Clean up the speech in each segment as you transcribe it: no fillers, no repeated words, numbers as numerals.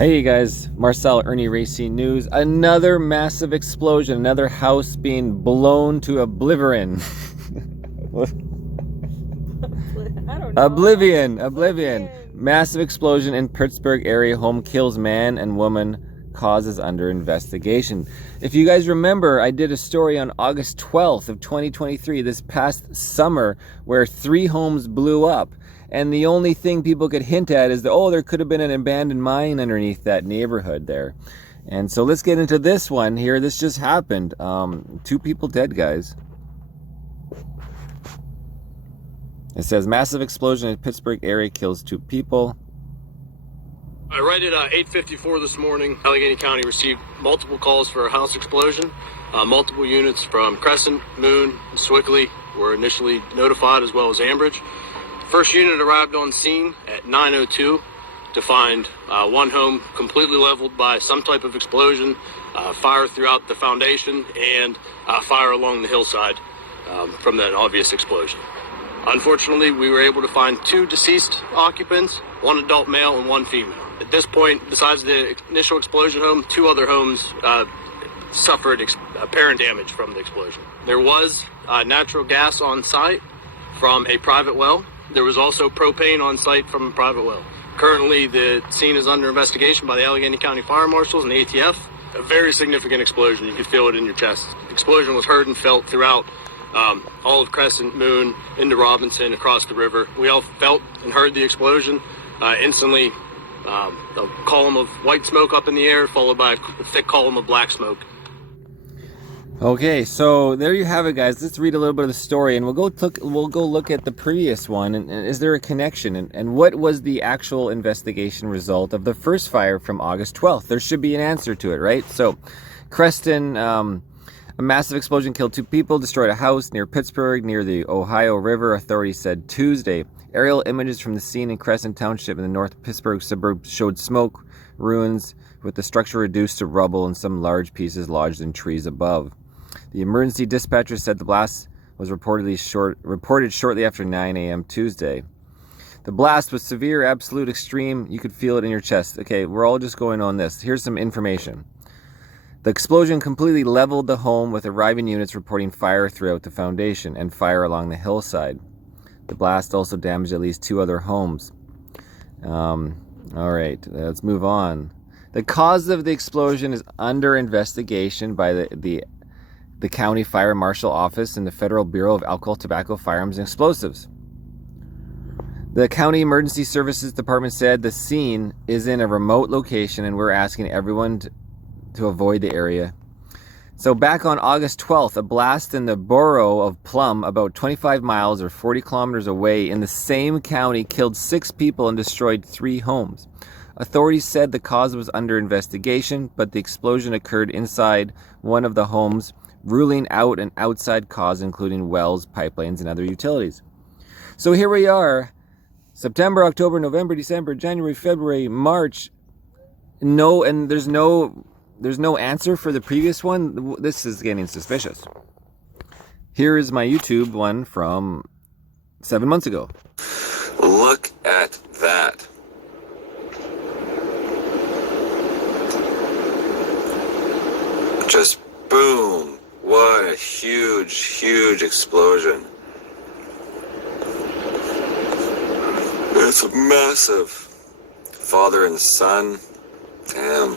Hey you guys, Marcel Irnie Racing News. Another massive explosion, another house being blown to oblivion. I don't know. Oblivion. Massive explosion in Pittsburgh area home kills man and woman, causes under investigation. If you guys remember, I did a story on August 12th of 2023, this past summer, where 3 homes blew up. And the only thing people could hint at is that, oh, there could have been an abandoned mine underneath that neighborhood there. And so let's get into this one here. This just happened. 2 people dead, guys. It says massive explosion in Pittsburgh area kills 2 people. Right at 8:54 this morning, Allegheny County received multiple calls for a house explosion. Multiple units from Crescent, Moon, and Swickley were initially notified, as well as Ambridge. First unit arrived on scene at 9:02 to find 1 home completely leveled by some type of explosion, fire throughout the foundation, and fire along the hillside from that obvious explosion. Unfortunately, we were able to find 2 deceased occupants, 1 adult male and 1 female. At this point, besides the initial explosion home, 2 other homes suffered apparent damage from the explosion. There was natural gas on site from a private well. There was also propane on site from a private well. Currently, the scene is under investigation by the Allegheny County Fire Marshals and the ATF. A very significant explosion. You could feel it in your chest. The explosion was heard and felt throughout all of Crescent, Moon, into Robinson, across the river. We all felt and heard the explosion. Instantly, a column of white smoke up in the air, followed by a thick column of black smoke. Okay, so there you have it, guys. Let's read a little bit of the story, and we'll go look at the previous one. And is there a connection? And what was the actual investigation result of the first fire from August 12th? There should be an answer to it, right? So, Creston, a massive explosion killed 2 people, destroyed a house near Pittsburgh, near the Ohio River, authorities said Tuesday. Aerial images from the scene in Crescent Township in the North Pittsburgh suburb showed smoke, ruins, with the structure reduced to rubble and some large pieces lodged in trees above. The emergency dispatcher said the blast was reported shortly after 9 a.m. Tuesday. The blast was severe, absolute, extreme. You could feel it in your chest. Okay, we're all just going on this. Here's some information. The explosion completely leveled the home, with arriving units reporting fire throughout the foundation and fire along the hillside. The blast also damaged at least 2 other homes. All right, let's move on. The cause of the explosion is under investigation by the County Fire Marshal Office and the Federal Bureau of Alcohol, Tobacco, Firearms, and Explosives. The County Emergency Services Department said the scene is in a remote location and we're asking everyone to avoid the area. So back on August 12th, a blast in the borough of Plum, about 25 miles or 40 kilometers away in the same county, killed 6 people and destroyed 3 homes. Authorities said the cause was under investigation, but the explosion occurred inside one of the homes, ruling out an outside cause, including wells, pipelines, and other utilities. So here we are, September, October, November, December, January, February, March. There's no answer for the previous one. This is getting suspicious. Here is my YouTube one from 7 months ago. Look at that. Just boom. What a huge explosion. It's a massive. Father and son. Damn.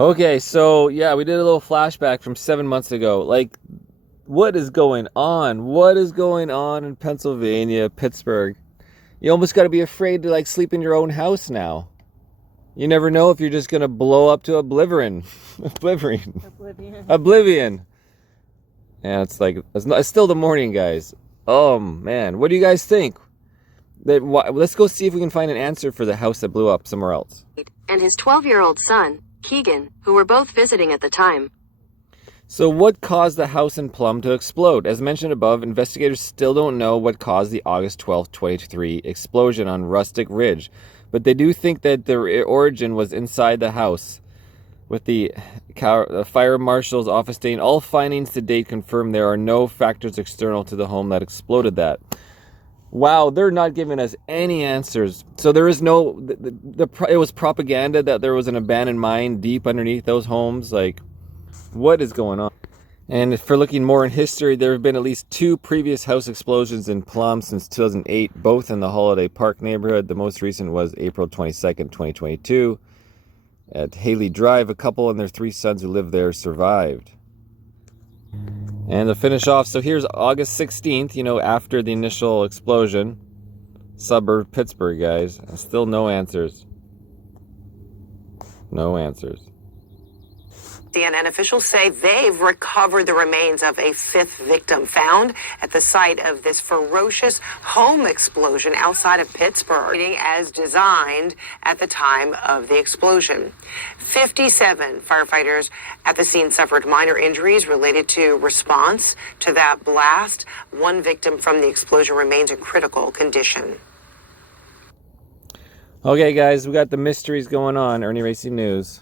Okay, so yeah, we did a little flashback from 7 months ago. Like, what is going on? What is going on in Pennsylvania, Pittsburgh? You almost got to be afraid to like sleep in your own house now. You never know if you're just going to blow up to oblivion. Oblivion. Yeah, it's like, it's still the morning, guys. Oh, man. What do you guys think? Let's go see if we can find an answer for the house that blew up somewhere else. and his 12-year-old son, Keegan, who were both visiting at the time. So what caused the house in Plum to explode? As mentioned above, investigators still don't know what caused the August 12, 2023 explosion on Rustic Ridge, but they do think that the origin was inside the house. With the fire marshal's office stating all findings to date confirm there are no factors external to the home that exploded that. Wow, they're not giving us any answers. So there is no, it was propaganda that there was an abandoned mine deep underneath those homes. Like, what is going on? And for looking more in history, there have been at least 2 previous house explosions in Plum since 2008, both in the Holiday Park neighborhood. The most recent was April 22nd, 2022. At Haley Drive, a couple and their 3 sons who lived there survived. And to finish off, so here's August 16th, after the initial explosion. Suburb Pittsburgh, guys. Still no answers. No answers. CNN officials say they've recovered the remains of a 5th victim found at the site of this ferocious home explosion outside of Pittsburgh, as designed at the time of the explosion. 57 firefighters at the scene suffered minor injuries related to response to that blast. 1 victim from the explosion remains in critical condition. Okay, guys, we got the mysteries going on. Irnieracing News.